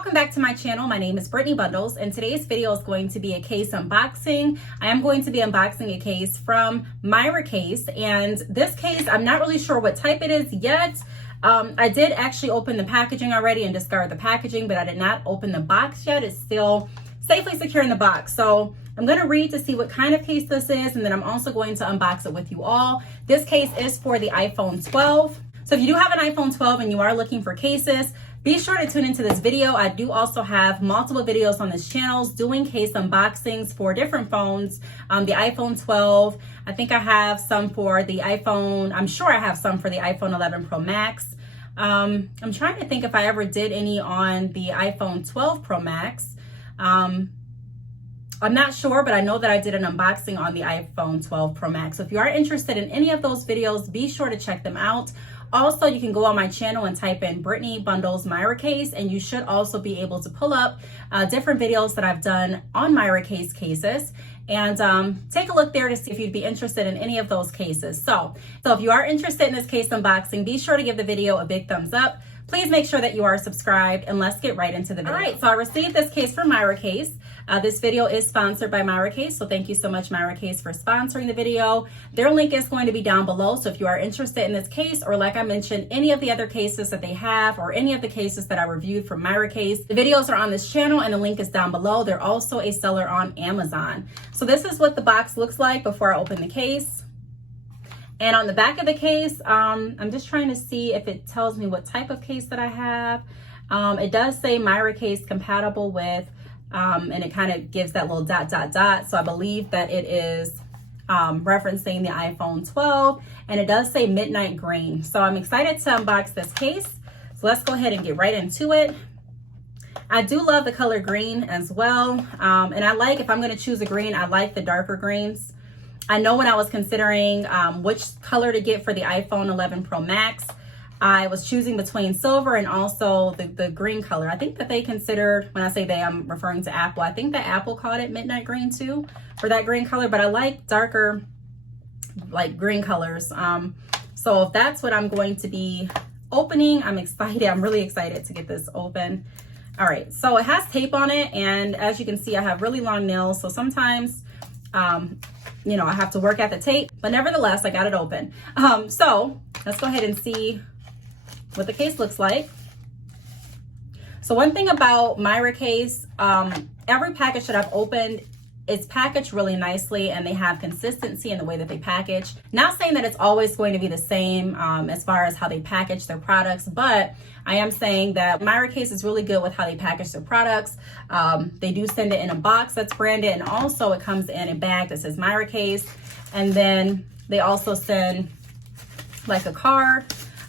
welcome back to my channel. My name is Brittney Bundles, and today's video is going to be a case unboxing. I am going to be unboxing a case from Miracase, and this case, I'm not really sure what type it is yet. I did actually open the packaging already and discard the packaging, but I did not open the box yet. It's still safely secure in the box. So I'm going to read to see what kind of case this is, and then I'm also going to unbox it with you all. This case is for the iPhone 12. So if you do have an iPhone 12 and you are looking for cases, be sure to tune into this video. I do also have multiple videos on this channel doing case unboxings for different phones. The iPhone 12, I think I have some for the iPhone, I'm sure I have some for the iPhone 11 Pro Max. I'm trying to think if I ever did any on the iPhone 12 Pro Max. I'm not sure, but I know that I did an unboxing on the iPhone 12 Pro Max. So if you are interested in any of those videos, be sure to check them out. Also, you can go on my channel and type in Brittney Bundles Miracase, and you should also be able to pull up different videos that I've done on Miracase cases, and take a look there to see if you'd be interested in any of those cases. So if you are interested in this case unboxing, be sure to give the video a big thumbs up. Please make sure that you are subscribed, and let's get right into the video. All right, so I received this case from Miracase. This video is sponsored by Miracase, so thank you so much, Miracase, for sponsoring the video. Their link is going to be down below, so if you are interested in this case, or like I mentioned, any of the other cases that they have, or any of the cases that I reviewed from Miracase, the videos are on this channel, and the link is down below. They're also a seller on Amazon. So this is what the box looks like before I open the case. And on the back of the case, I'm just trying to see if it tells me what type of case that I have. It does say Miracase compatible with, and it kind of gives that little ... So I believe that it is referencing the iPhone 12, and it does say midnight green. So I'm excited to unbox this case. So let's go ahead and get right into it. I do love the color green as well. And I like, if I'm gonna choose a green, I like the darker greens. I know when I was considering which color to get for the iPhone 11 Pro Max, I was choosing between silver and also the green color. I think that they considered, when I say they, I'm referring to Apple. I think that Apple called it midnight green too for that green color, but I like darker, like green colors. So if that's what I'm going to be opening, I'm excited. I'm really excited to get this open. All right, so it has tape on it, and as you can see, I have really long nails, so sometimes you know, I have to work at the tape, but nevertheless, I got it open. So let's go ahead and see what the case looks like. So one thing about Miracase, every package that I've opened, it's packaged really nicely, and they have consistency in the way that they package. Not saying that it's always going to be the same as far as how they package their products, but I am saying that Miracase is really good with how they package their products. They do send it in a box that's branded, and also it comes in a bag that says Miracase. And then they also send like a card.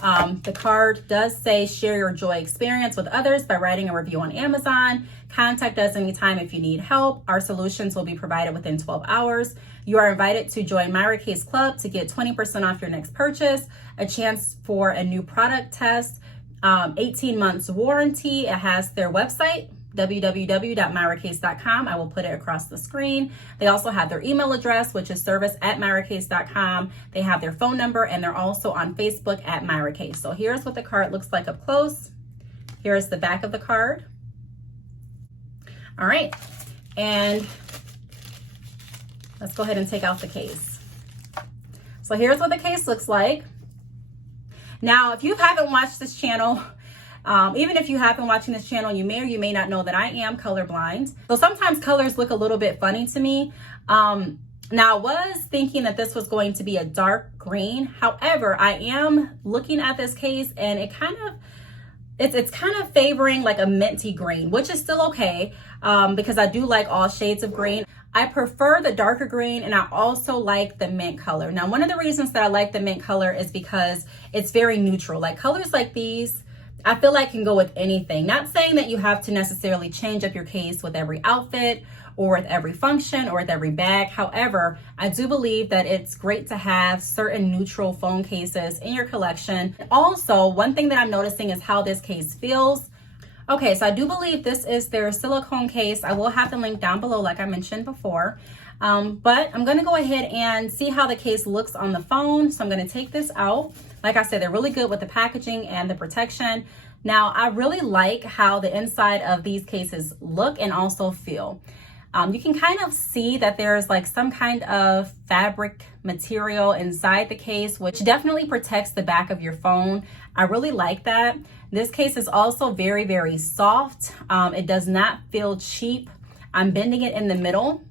The card does say share your joy experience with others by writing a review on Amazon. Contact us anytime if you need help. Our solutions will be provided within 12 hours. You are invited to join Miracase Club to get 20% off your next purchase, a chance for a new product test, 18 months warranty. It has their website, www.miracase.com. I will put it across the screen. They also have their email address, which is service@miracase.com. They have their phone number, and they're also on Facebook at Miracase. So here's what the card looks like up close. Here's the back of the card. All right, and let's go ahead and take out the case. So here's what the case looks like. Now, if you haven't watched this channel, even if you have been watching this channel, you may or you may not know that I am colorblind. So sometimes colors look a little bit funny to me. Now, I was thinking that this was going to be a dark green. However, I am looking at this case, and it kind of, it's kind of favoring like a minty green, which is still okay, because I do like all shades of green. I prefer the darker green, and I also like the mint color. Now, one of the reasons that I like the mint color is because it's very neutral. Like colors like these, I feel like can go with anything. Not saying that you have to necessarily change up your case with every outfit or with every function or with every bag. However, I do believe that it's great to have certain neutral phone cases in your collection. Also, one thing that I'm noticing is how this case feels. Okay, so I do believe this is their silicone case. I will have the link down below, like I mentioned before. But I'm gonna go ahead and see how the case looks on the phone. So I'm gonna take this out. Like I said, they're really good with the packaging and the protection. Now, I really like how the inside of these cases look and also feel. You can kind of see that there's like some kind of fabric material inside the case, which definitely protects the back of your phone. I really like that. This case is also very, very soft. It does not feel cheap. I'm bending it in the middle.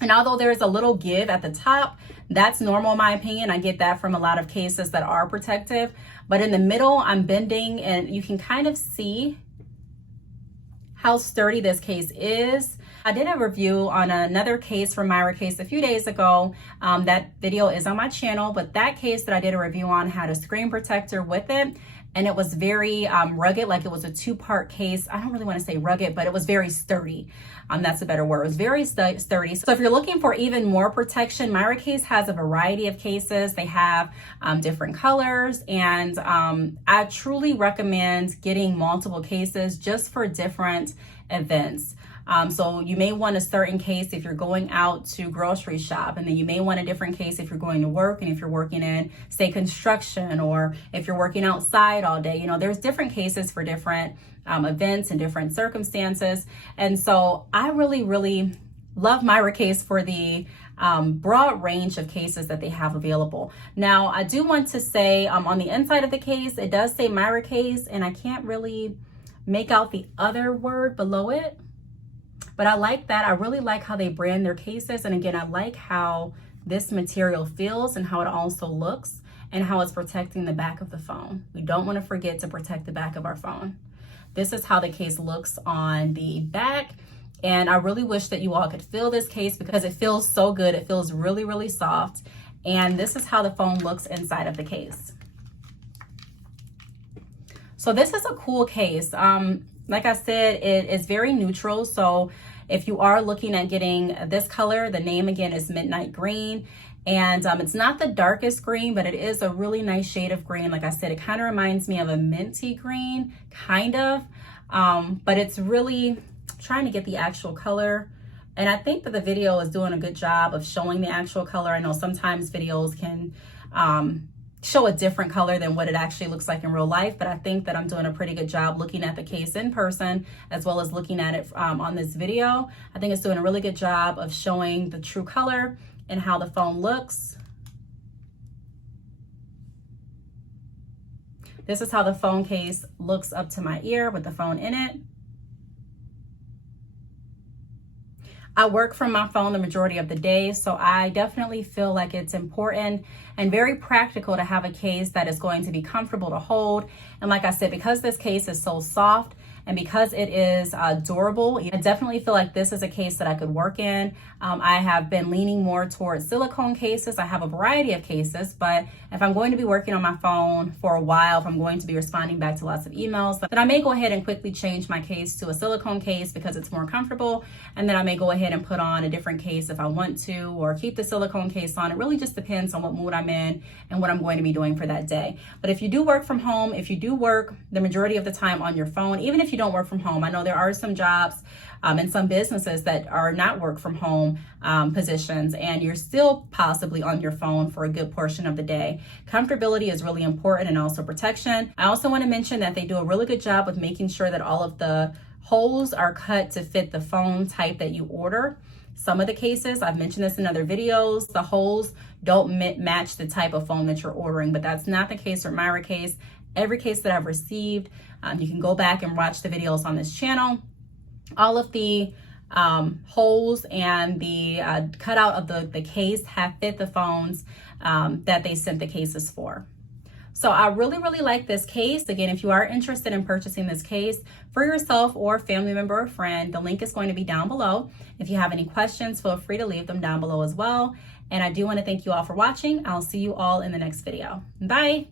And although there's a little give at the top, that's normal in my opinion. I get that from a lot of cases that are protective. But in the middle, I'm bending, and you can kind of see how sturdy this case is. I did a review on another case from Miracase a few days ago. That video is on my channel, but that case that I did a review on had a screen protector with it, and it was very rugged, like it was a two-part case. I don't really want to say rugged, but it was very sturdy. That's a better word. It was very sturdy. So if you're looking for even more protection, Miracase has a variety of cases. They have different colors, and I truly recommend getting multiple cases just for different events. So you may want a certain case if you're going out to grocery shop, and then you may want a different case if you're going to work, and if you're working in, say, construction, or if you're working outside all day. You know, there's different cases for different events and different circumstances. And so I really, really love Miracase for the broad range of cases that they have available. Now, I do want to say on the inside of the case, it does say Miracase, and I can't really make out the other word below it. But I like that. I really like how they brand their cases. And again, I like how this material feels and how it also looks and how it's protecting the back of the phone. We don't want to forget to protect the back of our phone. This is how the case looks on the back. And I really wish that you all could feel this case because it feels so good. It feels really, really soft. And this is how the phone looks inside of the case. So this is a cool case. Like I said, it is very neutral. So if you are looking at getting this color, the name again is Midnight Green. And it's not the darkest green, but it is a really nice shade of green. Like I said, it kind of reminds me of a minty green, kind of. But it's really trying to get the actual color. And I think that the video is doing a good job of showing the actual color. I know sometimes videos can show a different color than what it actually looks like in real life, but I think that I'm doing a pretty good job looking at the case in person as well as looking at it on this video. I think it's doing a really good job of showing the true color and how the phone looks. This is how the phone case looks up to my ear with the phone in it. I work from my phone the majority of the day, so I definitely feel like it's important and very practical to have a case that is going to be comfortable to hold. And like I said, because this case is so soft and because it is durable, I definitely feel like this is a case that I could work in. I have been leaning more towards silicone cases. I have a variety of cases, but if I'm going to be working on my phone for a while, if I'm going to be responding back to lots of emails, then I may go ahead and quickly change my case to a silicone case because it's more comfortable. And then I may go ahead and put on a different case if I want to, or keep the silicone case on. It really just depends on what mood I'm in and what I'm going to be doing for that day. But if you do work from home, if you do work the majority of the time on your phone, even if you don't work from home, I know there are some jobs and some businesses that are not work from home positions, and you're still possibly on your phone for a good portion of the day. Comfortability is really important, and also protection. I also want to mention that they do a really good job with making sure that all of the holes are cut to fit the phone type that you order. Some of the cases, I've mentioned this in other videos, the holes don't match the type of phone that you're ordering, but that's not the case for Miracase. Every case that I've received, you can go back and watch the videos on this channel. All of the holes and the cutout of the case have fit the phones that they sent the cases for. So I really, really like this case. Again, if you are interested in purchasing this case for yourself or family member or friend, the link is going to be down below. If you have any questions, feel free to leave them down below as well. And I do want to thank you all for watching. I'll see you all in the next video. Bye.